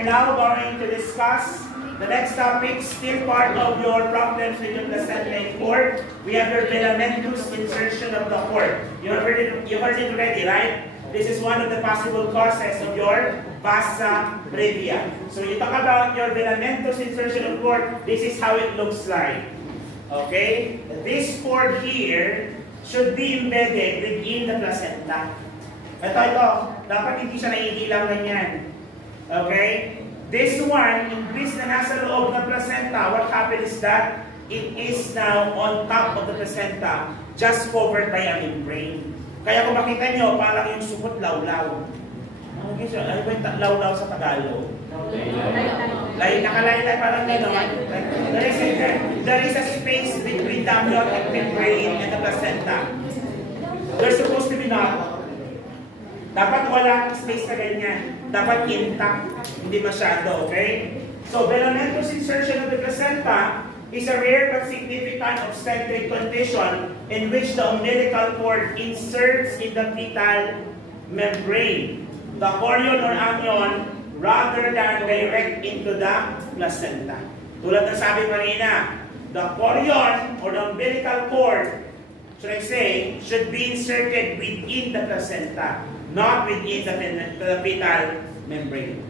We're now going to discuss the next topic, still part of your problems with your placenta cord. We have your filamentous insertion of the cord. You heard it already, right? This is one of the possible causes of your vasa previa. So you talk about your filamentous insertion of cord, this is how it looks like. Okay? This cord here should be embedded within the placenta. Ito, dapat hindi siya naiilaw ganyan. Okay? This one, imbis na nasa loob ng placenta, what happens is that it is now on top of the placenta, just covered by a membrane. Kaya kung makita nyo, parang yung sumot lawlaw. Ano ba yung lawlaw sa Tagalog? Nakalay-lay parang gano'n. There is a space between the amniotic membrane and the placenta. There's supposed to be not. Dapat walang space na ganyan. Dapat intact. Hindi masyado, okay? So, filamentous insertion of the placenta is a rare but significant obstetric condition in which the umbilical cord inserts in the fetal membrane, the chorion or amnion, rather than direct into the placenta. Tulad ng sabi kanina, the chorion or the umbilical cord, should I say, should be inserted within the placenta, not within the fetal membrane.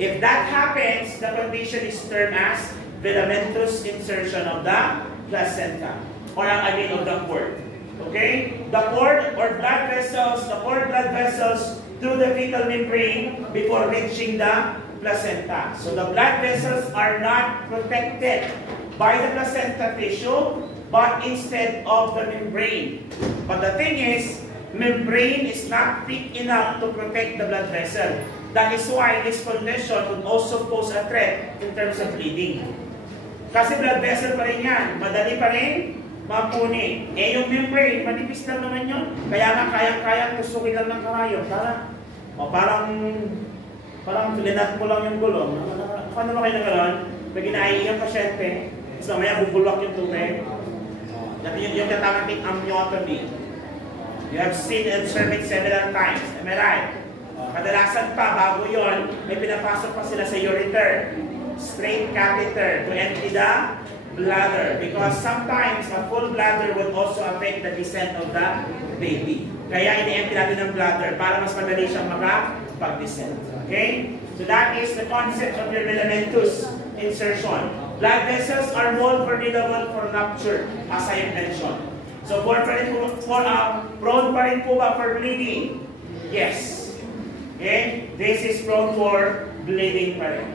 If that happens, the condition is termed as filamentous insertion of the placenta, or I mean of the cord. Okay? The cord or blood vessels, the cord blood vessels through the fetal membrane before reaching the placenta. So the blood vessels are not protected by the placenta tissue, but instead of the membrane. But the thing is, membrane is not thick enough to protect the blood vessel. That is why this condition would also pose a threat in terms of bleeding. Kasi blood vessel pa rin yan, madali pa rin mapuni. Eh yung membrane, manipis lang naman yun. Kaya nga kayang-kayang tusukin lang ng karayo. Parang linat mo lang yung gulong. Paano ba kayo na gano'n? Pag inaiiyak yung pasyente, so mamaya bubulok yung tubig. Yung tatawag ng amniotomy. You have seen and observed it several times. Am I right? Kadalasan pa, bago yon, may pinapasok pa sila sa ureter. Straight catheter to empty the bladder. Because sometimes a full bladder will also affect the descent of the baby. Kaya ini-empty natin ng bladder para mas madali siyang makapag-descent. Okay? So that is the concept of your filamentous insertion. Blood vessels are more vulnerable for rupture, as I mentioned. So, prone pa rin po ba for bleeding? Yes. Okay? This is prone for bleeding pa rin.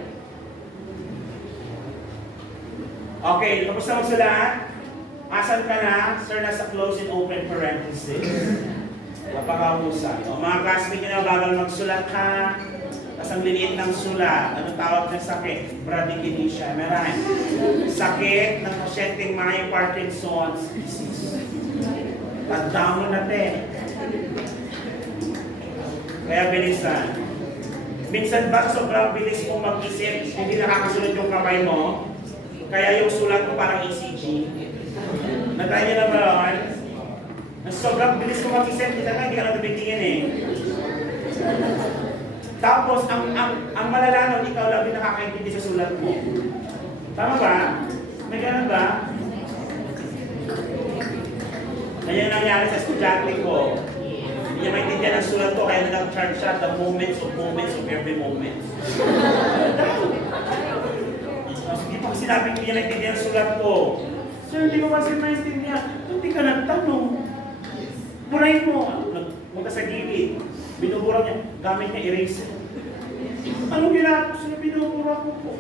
Okay, tapos na magsulat. Asan ka na? Sir, nasa close and open parenthesis. Napakahusay. O mga classmates nyo na, bagal magsulat ha. Tapos ang liliit ng sulat. Anong tawag ng sakit? Bradykinesia. Meron. Sakit ng pasyenteng may Parkinson's disease. Tandaan mo natin. Kaya bilisan. Minsan ba sobrang bilis mong mag-isip, hindi nakakasunod yung kamay mo? Kaya yung sulat mo parang ECG. Natry niyo na ba yun? Sobrang bilis mo mag-isip, hindi ka natubitingin eh. Tapos, ang malala nun, ikaw lang din nakakaintindi sa sulat mo. Tama ba? May ganun ba? Ganyan nangyari sa estudyante ko. Hindi niya maintindihan ang sulat ko, kaya nag-charge siya the moments of every moment. Hindi pa sinabi ko niya maintindihan ang sulat ko. Sir, hindi ko kasi maintindihan. Hindi ka nagtanong. Burahin mo. Huwag ka sa gilid. Binubura niya. Gamit niya eraser. Anong ginagawa ko? Binubura ko po.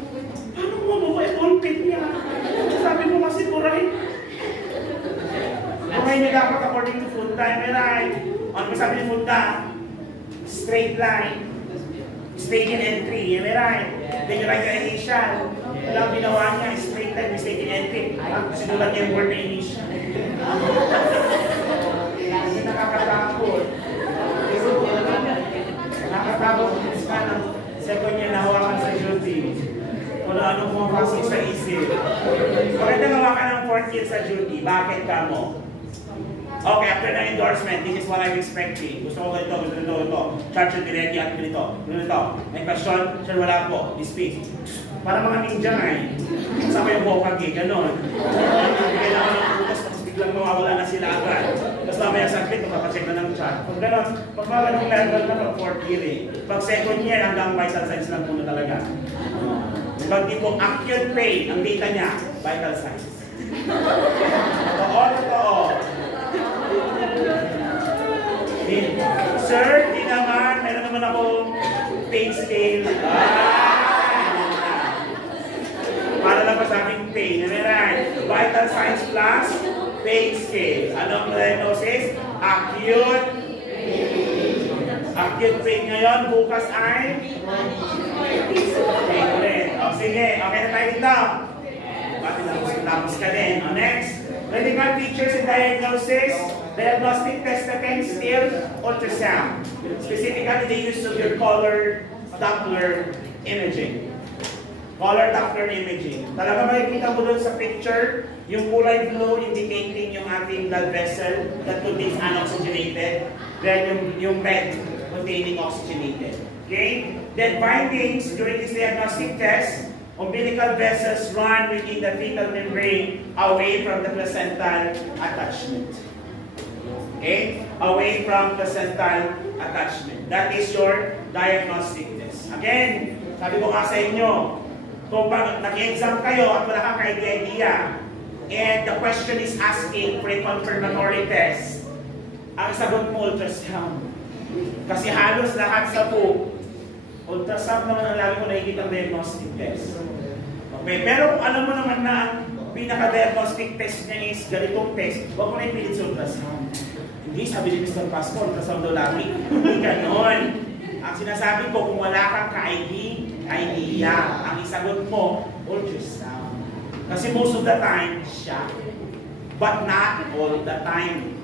Paano mo ba? I-all-pit niya. Sabi mo kasi burahin. Burahin niya dapat according to Funda. Right? Ano ba sabi ni Funda? Straight line. Mistake in entry. Right? Then you write your initial. Walang ginawa niya. Straight line. Mistake in entry. Sinulat niya yung word na initial. Hindi nakakatakot. Nakakatakot ka ng second niya nahawakan sa duty. Wala anong pumapasok sa isip. Bakit nagawa ka ng 4th year sa duty? Bakit ka mo? Okay, after the endorsement, this is what I'm expecting. Gusto ko ganito. Charge should be ready at ganito. May question? Sir, wala po. Speak. Para mga ninja nga eh. Kasama yung bokag eh, gano'n. Bigyan ako ng utos, tapos biglang mawawala na sila agad. Tapos mamaya saglit, magpapacheck na ng chat. Kung gano'n, pag mga ganong level na pag 4th year eh. Pag 2nd year, hanggang vital signs lang muna talaga. Pag tipong acute pain, ang data niya, vital signs. Totoo. Sir, di naman, meron naman akong pain scale. Para lang pa sa aking pain. Meron, vital signs plus pain scale. Anong diagnosis? Acute pain ngayon, bukas ay pain ulit. O sige, okay na tayo dito. Tapos ka din. O next, medical features and diagnosis. Diagnostic test natin still ultrasound. Specifically, the use of your color Doppler imaging. Color Doppler imaging. Talaga makikita mo doon sa picture, yung kulay blue indicating yung ating blood vessel that contains unoxygenated. Then yung red containing oxygenated. Okay? Then findings during this diagnostic test, umbilical vessels run within the fetal membrane away from the placental attachment. Okay? Away from placental attachment. That is your diagnostic test. Again, sabi ko nga sa inyo, kung nag-exam kayo at wala kang idea, and the question is asking for a confirmatory test, ang sagot mo ultrasound. Kasi halos lahat sa book, ultrasound naman ang lagi ko nakikita ang diagnostic test. Okay, pero kung alam mo naman na ang pinaka-diagnostic test niya is ganitong test, huwag mo na ipilit sa ultrasound. Hindi, sabi ni Mr. Pasco, ultrasound daw lagi. Hindi ganon. Ang sinasabi ko, kung wala kang idea, ang isagot mo, ultrasound. Kasi most of the time, siya. But not all the time.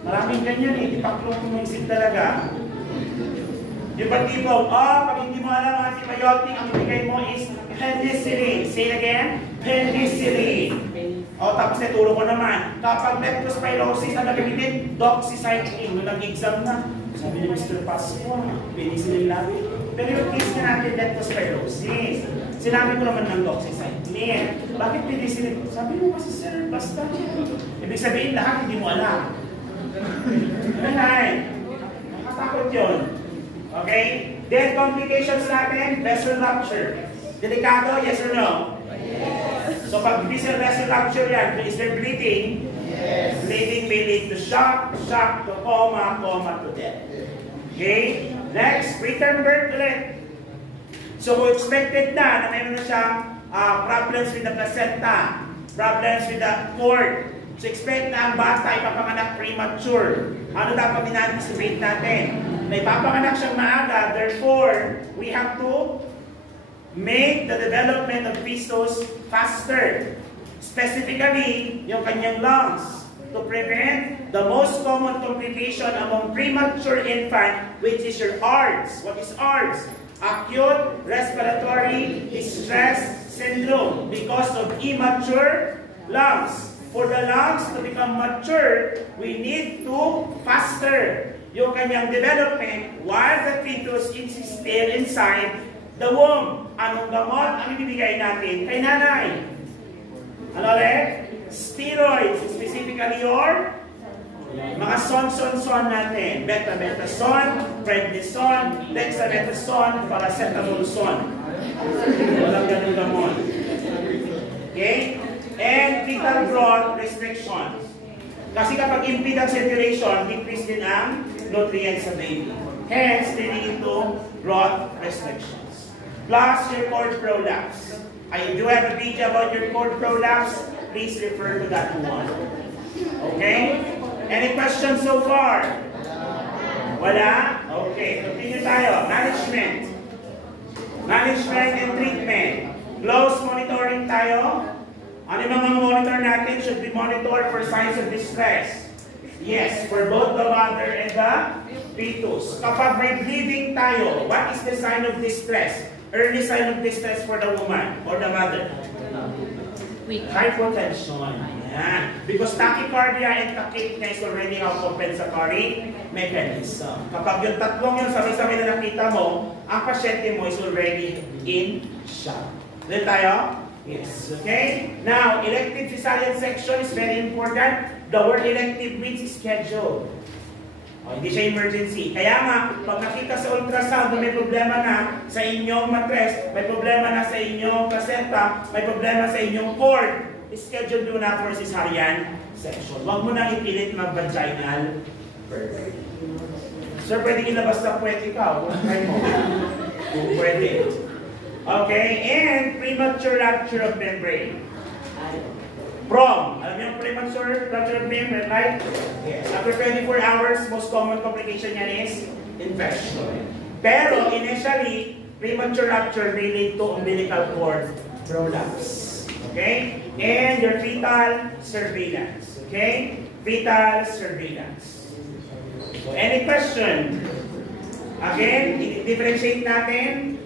Maraming ganyan eh, ipaklong kumisip talaga. Yung batibog, pag hindi mo alam ang antibiotic, ang ibigay mo is penicillin. Say it again, penicillin. Tapos naturo ko naman, kapag leptospirosis na nagamitin, doxycycline. Nung nag-exam na, sabi ni Mr. Pasco, penicillin lagi. Pero yung case na natin, leptospirosis. Sinabi ko naman ng doxycycline. Bakit penicillin? Sabi mo kasi, sir, basta. Ibig sabihin, lahat hindi mo alam. Nakatakot yun. Okay? Then, complications natin, vessel rupture. Delikado, yes or no? Yes. So, pag vessel rupture yan, is there bleeding? Yes. Bleeding may lead to shock to coma to death. Okay? Next, preterm birth ulit. So, expected na mayroon na siyang problems with the placenta, problems with the cord. So, expect na ang bata ipapanganak premature. Ano dapat in-anticipate natin? Na ipapanganak siyang maaga, therefore, we have to make the development of fetus faster. Specifically, yung kanyang lungs, to prevent the most common complication among premature infant, which is your ARDS. What is ARDS? Acute Respiratory Distress Syndrome, because of immature lungs. For the lungs to become mature, we need to faster yung kanyang development while the fetus is still inside the womb. Anong gamot ang ibibigay natin kay nanay? Ano ulit? Steroids, specifically your mga son natin. Betamethasone, prednisone, dexamethasone, paracetamolson. Walang ganun gamot. Okay? And fetal growth restrictions. Kasi kapag impedance circulation, decrease din ang nutrients sa baby. Hence, they need to growth restrictions. Plus your cord prolapse. I do have a video about your cord prolapse. Please refer to that one. Okay? Any questions so far? Wala? Okay. Continue tayo. Management. Management and treatment. Close monitoring tayo. Ano yung mga monitor natin should be monitored for signs of distress? Yes, for both the mother and the fetus. Kapag may bleeding tayo, what is the sign of distress? Early sign of distress for the woman or the mother? Hypotension. Ayan. Because tachycardia and tachypnea is already our compensatory mechanism. Kapag yung tatlong yung sabay-sabay na nakita mo, ang pasyente mo is already in shock. Dito tayo? Yes. Okay? Now, elective cesarean section is very important. The word elective means schedule. Hindi siya emergency. Kaya nga, pag nakita sa ultrasound na may problema na sa inyong matres, may problema na sa inyong placenta, may problema sa inyong cord, schedule nyo na for cesarean section. Huwag mo nang ipilit mag-vaginal birth. Sir, pwede ilabas sa puwet ikaw. Try mo. Kung pwede. Okay, and premature rupture of membrane. Alam niyo ang premature rupture of membrane, right? Yes. After 24 hours, most common complication niyan is infection. Pero initially, premature rupture may lead to umbilical cord prolapse. Okay? And your fetal surveillance. Okay? Fetal surveillance. So, any question? Again, i-differentiate natin.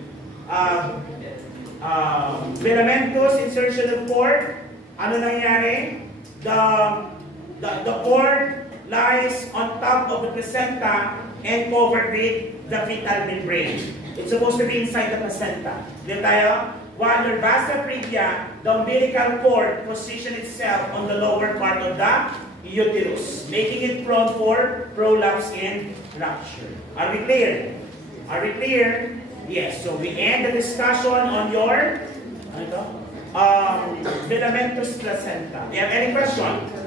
Filamentous insertion of cord. Ano nangyari? The cord lies on top of the placenta and covered with the fetal membrane. It's supposed to be inside the placenta. Dito tayo? While your vasa previa, the umbilical cord positions itself on the lower part of the uterus, making it prone for prolapse and rupture. Are we clear? Are we clear? Yes. So we end the discussion on your filamentous placenta. Do you have any question?